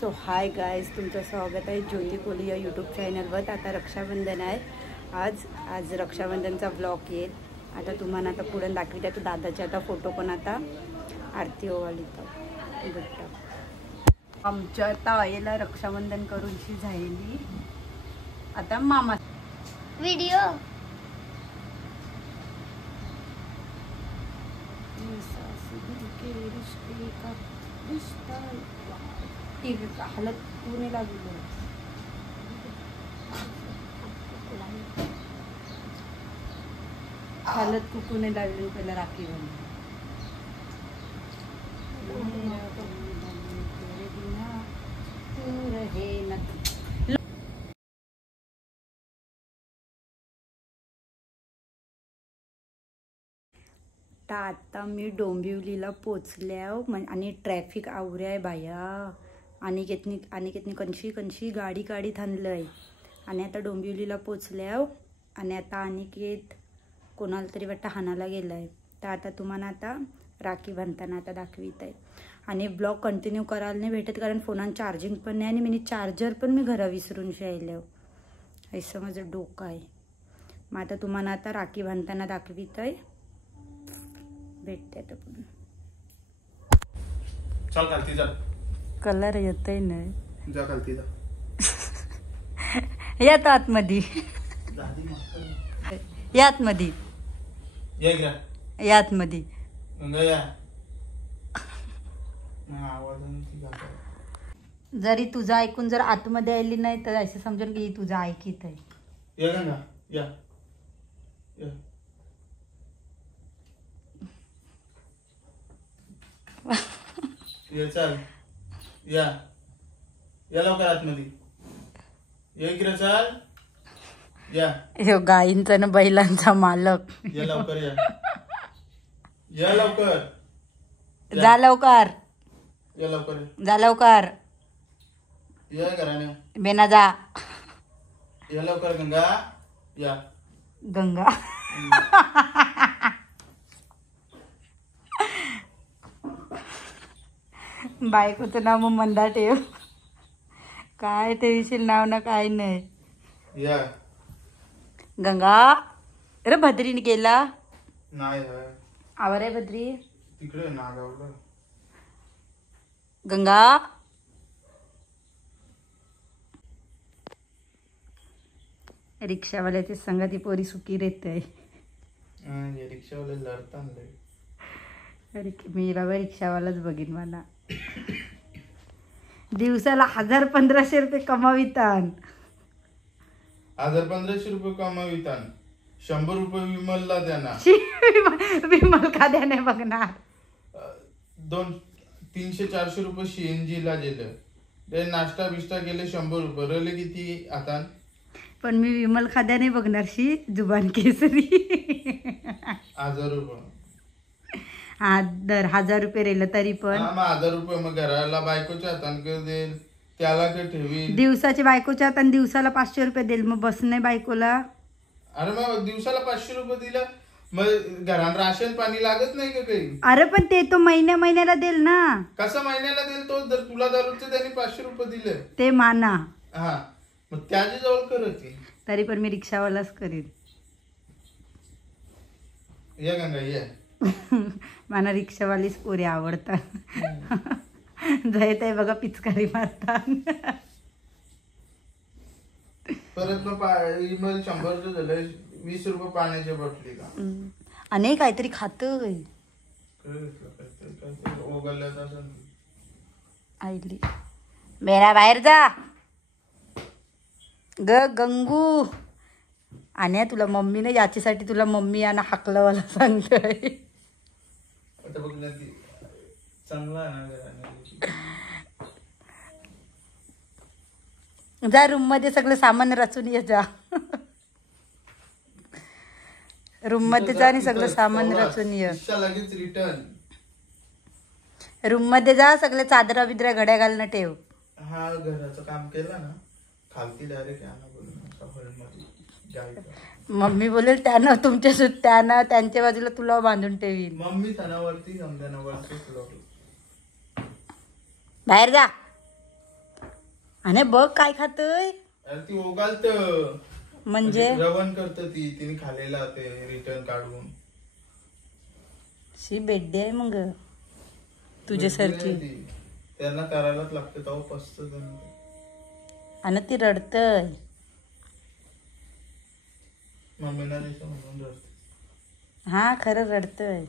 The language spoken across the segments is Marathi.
सो हाय गाईज, तुमचं स्वागत आहे ज्योती कोहली या यूट्यूब चॅनलवर। आता रक्षाबंधन आहे, आज रक्षाबंधनचा ब्लॉग येईल। आता तुम्हाला आता पुढे दाखवते तो दादाचे आता फोटो पण आता आरती ओवाळी आमच्या आता आईला रक्षाबंधन करूनशी झालेली। आता मामा व्हिडिओ हालत पुणे लागली, हालत कुकूने लागली पहिला राखी आता मी डोंबिवलीला पोचल्या आणि ट्रॅफिक आवऱ्या आहे बाया। अनिकेतनी कणशी गाडी थांबलंय आणि आता डोंबिवलीला पोचल्या आणि आता अनिकेत कोणाला तरी वाटतं हाणाला गेलाय। तर आता तुम्हाला आता राखी बांधताना आता दाखवित आहे आणि ब्लॉग कंटिन्यू करायला नाही भेटत कारण फोनात चार्जिंग पण नाही आणि मी चार्जर पण मी घरा विसरून शायलं, असं माझं डोकं आहे। मग आता तुम्हाला आता राखी बांधताना दाखवित आहे, भेटते आता पण। चल खालती जा, कलर येतय नाही जा खालती जा, यात आतमध्ये यातमध्ये ये इकडे यातमध्ये गंगा या ना आवाजाने ती गाता। जरी तुझं ऐकून जर आतमध्ये आली नाही तर असं समजून की तुझं ऐकित आहे। ये गंगा या या ये चल या लवकर आतमध्ये ये इकडे चल या। ह्यो गायींचा ना बैलांचा मालक, या लवकर या लवकर जा लवकर, या लवकर जा लवकर या घराने बेना जा, या लवकर गंगा या गंगा बायकोचं नाव मग मंदा ठेव, काय ते विषयी नाव ना काय नाही। या गंगा अरे भद्रीने गेला नाही आवर आहे भद्री तिकडे नागावला। गंगा रिक्षावाल्याची संगती पोरी सुखी रहते ये रिक्षावाले लढतात लय। अरे मी रिक्षावालाच बघीन मला दिवसाला 1000-1500 रुपये कमावितान, 1000-1500 रुपये कमावितान, 100 रुपये विमलला द्याना, विमल का द्याने बघणार, 300-400 रुपये CNG ला गेलं, ते नाश्ता बिष्टा गेले 100 रुपये रले किती आता। पण मी विमल खाद्याने बघणार शी जुबान केसरी 1000 रुपये हा दर 1000 रुपये रेलं तरी पण मग 1000 रुपये मग घराला बायकोच्या हातान देईल, त्याला का ठेवी दिवसाची बायकोच्या हाताने दिवसाला 500 रुपये देईल, मग बस नाही बायकोला। अरे मग दिवसाला 500 रुपये दिलं मग घरात राशन पाणी लागत नाही का काही? अरे पण ते तो महिन्याला देईल ना। कसं महिन्याला देईल तो? जर तुला दररोजचे त्यांनी 500 रुपये दिले ते माना, हा मग त्याच्या जवळ करत तरी पण मी रिक्षावालाच करीन। ये गंगा ये मला रिक्षावालीच पोरी आवडतात जयत आहे बघा पिचकारी मारतात परत मग 100 झालं, 20 रुपये पाण्याच्या बाटली का आणि काहीतरी खातोय आईली मेरा बाहेर जा गंगू। आणि तुला मम्मीने याच्यासाठी तुला मम्मी आणि हाकलं मला सांगतोय जा रूम मध्ये सगळं सामान रचून ये जा रूम मध्ये जा आणि सगळं सामान रचून ये, लगेच रिटर्न रूम मध्ये जा, सगळे चादरा बिदरा घड्या घालणं ठेव। हा घराचं काम केलं ना खालती डायरेक्ट मम्मी बोलेल त्यानं तुमच्या त्यानं त्यांच्या बाजूला तुला बांधून ठेवीन। मम्मी तनावरती समजा वरती बाहेर जा आणि बघ काय खातोय. अरे ती ओगालत म्हणजे रवण करत ती तिने खालेला ते रिटर्न काढून. शी बेड्डे आहे मग तुझ्यासारखी. त्यांना करायलाच लागतं तेव्हा पसत. आणि ती रडतय. मम्मीना दिसत म्हणून रडते. हा खरं रडतय.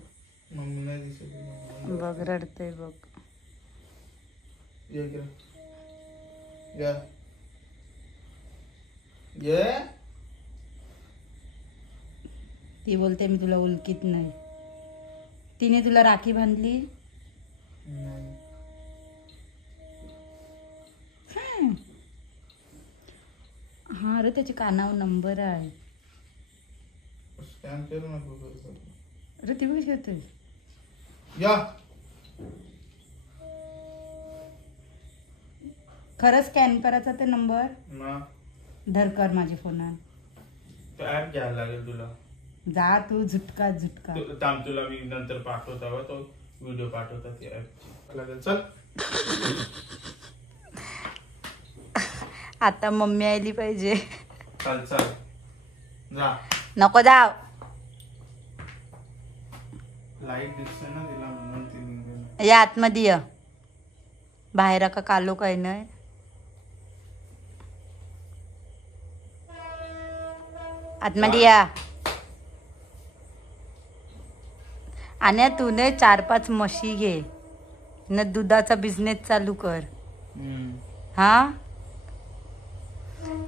मम्मीना दिसत बघ रडतय बघ. ती बोलते मी तुला ओळखीत नाही. तिने तुला राखी बांधली. हा अरे त्याच्या कानावर नंबर आहे. स्कॅन करू नको. अरे ती बघ घेतोय. या खरं स्कॅन करायचा ते नंबर. धर कर माझ्या फोनात. ऍप घ्यायला लागेल तुला. जा तू झुटका झुटका. थांब तुला मी नंतर पाठवता तो व्हिडिओ पाठवता ते ऍप लागेल. चल आता मम्मी आली पाहिजे. चल चल जा. नको जाव. लाईट दिसते ना तिला म्हणून ती निघेल. या आतमध्ये ये. बाहेर का कालो काय नाही. आतमध्ये या. आणि तूने 4-5 म्हशी घे न दुधाचा बिझनेस चालू कर. हा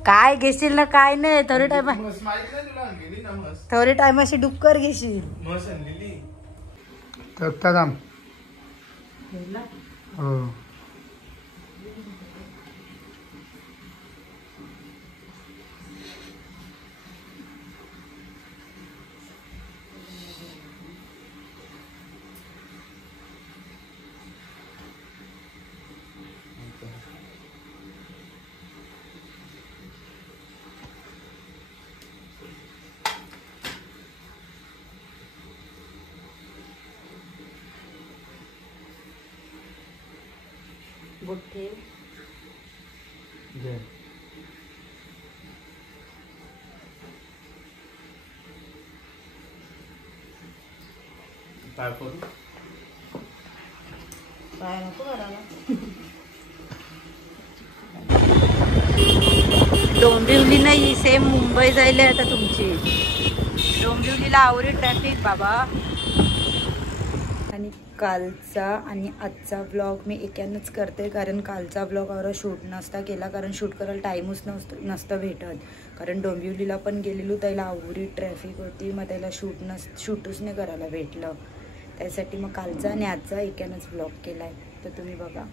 काय घेशील ना काय नाही. थोडे टायमाशी डुक्कर घेशील. हो बुट्टे काय करू. काय नको करायला. डोंबिवली नाही सेम मुंबई जायला आता तुमची. डोंबिवलीला आवरी ट्रॅफिक बाबा. आणि कालचा आणि आजचा ब्लॉग मी एकानंच करते कारण कालचा ब्लॉग और शूट नसता केला कारण शूट करायला टाईमच नसतं भेटत. कारण डोंबिवलीला पण गेलेलो त्याला आवरी ट्रॅफिक होती मग त्याला शूटच नाही करायला भेटलं. त्यासाठी मग कालचा आणि आजचा एकानंच ब्लॉग केला आहे तर तुम्ही बघा.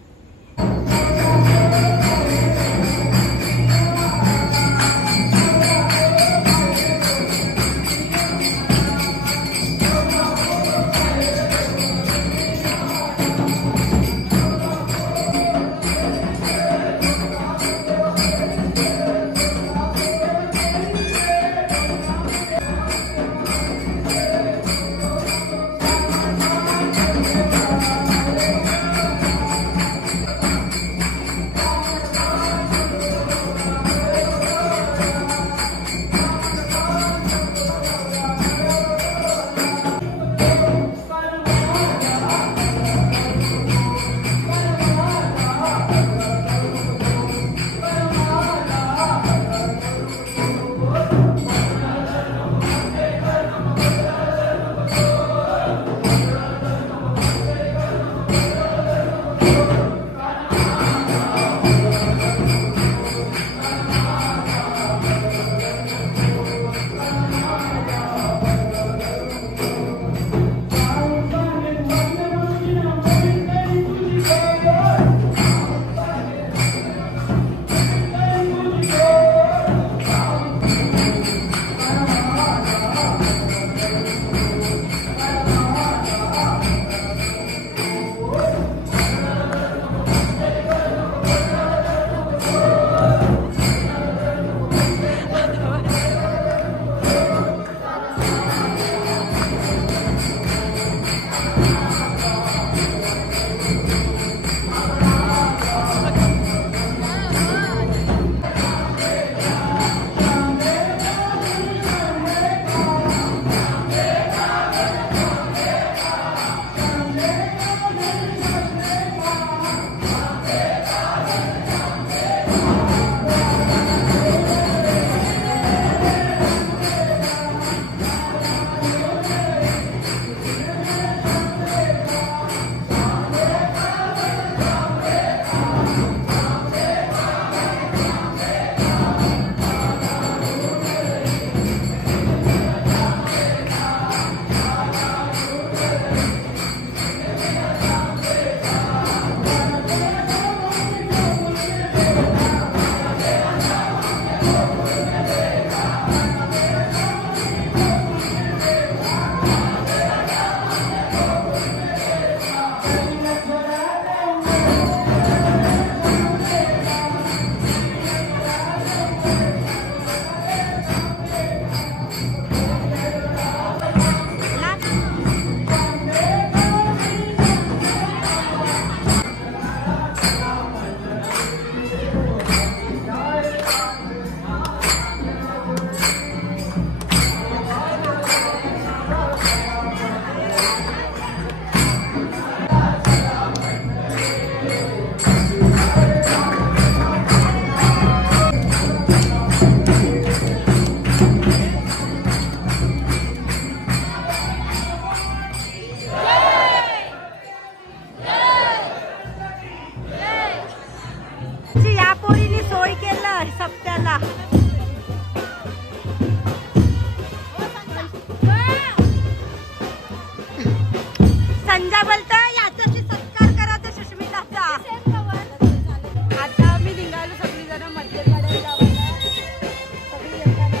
या पोरीने सोय केलं सप्त्याला. संजय बोलतो याच्याशी सत्कार करा तर सुष्मिताचा. आता मी निघालो सगळी जण मध्य काढायला जाऊया. सगळी येतात.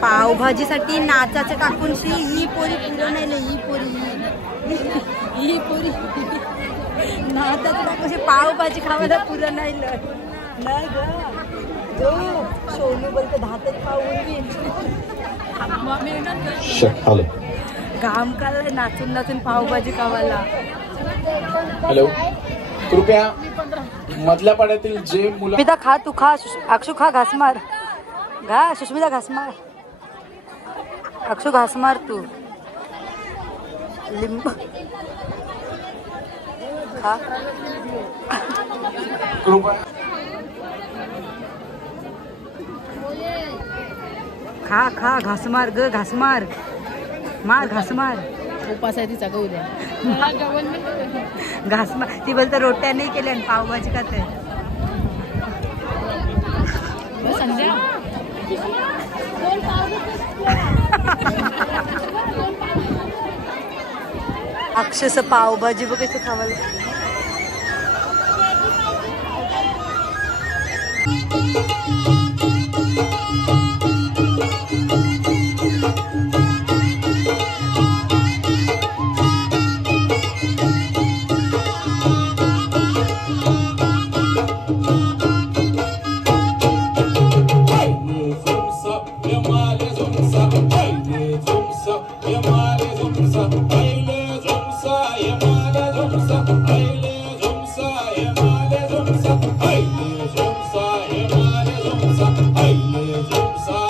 पावभाजीसाठी नाचाचं टाकून ही पोरी पुरं नाही. ही पोरी नाचाचं टाकून पावभाजी खावायला पुरं नाही ग. जो सोनू बोलतो 10 तरी पाव घाम काढलाय नाचून नाचून पावभाजी खावायला. हॅलो, कृपया मधल्या पाड्यातील जे मुलं. सुष्मिता खा, तू खा. अक्षू खा, घास मार. सुष्मिता घास मार. अक्षू घास मार तू. लिंब खा. खा खा घास मार ग. घास मार. घास मार. उपास आहे तिचा गहू द्या. घास मार. ती बोलते रोट्या नाही केल्या आणि पावभाजी खाते. संध्या अक्षरशः पावभाजी बघायचं खावायला. Zumsa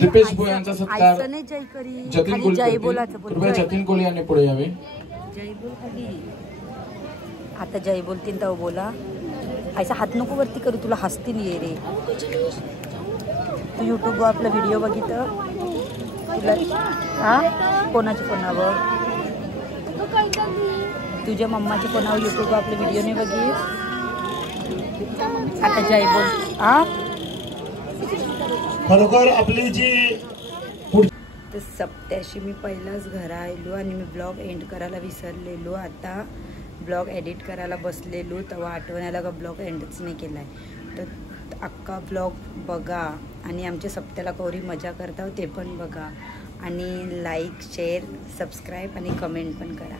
दीपेश भोई यांचा सत्कार आयचं नाही जय करी जतीन खाली कोली जय करतील. बोलायचं बोल. कृपया जतीन कोली यांनी पुढे यावे. जय बोल खाली. आता जय बोलतील तेव्हा बोला. ऐसा हात नको वरती करू तुला हसतील ये रे. तू युट्यूबवर आपला व्हिडिओ बघितलं तुला हा कोणाच्या कोणावर तुझ्या मम्माच्या कोणावर युट्यूबवर आपले व्हिडिओ नाही बघित. आता जय बोल हा. खरोखर आपली जी तर सप्त्याशी मी पहिलाच घरा आलो आणि मी ब्लॉग एंड करायला विसरलेलो. आता ब्लॉग एडिट करायला बसलेलो तेव्हा आठवण आला का ब्लॉग एंडच नाही केला आहे. तर अख्खा ब्लॉग बघा आणि आमच्या सप्त्याला कवरी मजा करता ते पण बघा आणि लाईक शेअर सबस्क्राईब आणि कमेंट पण करा.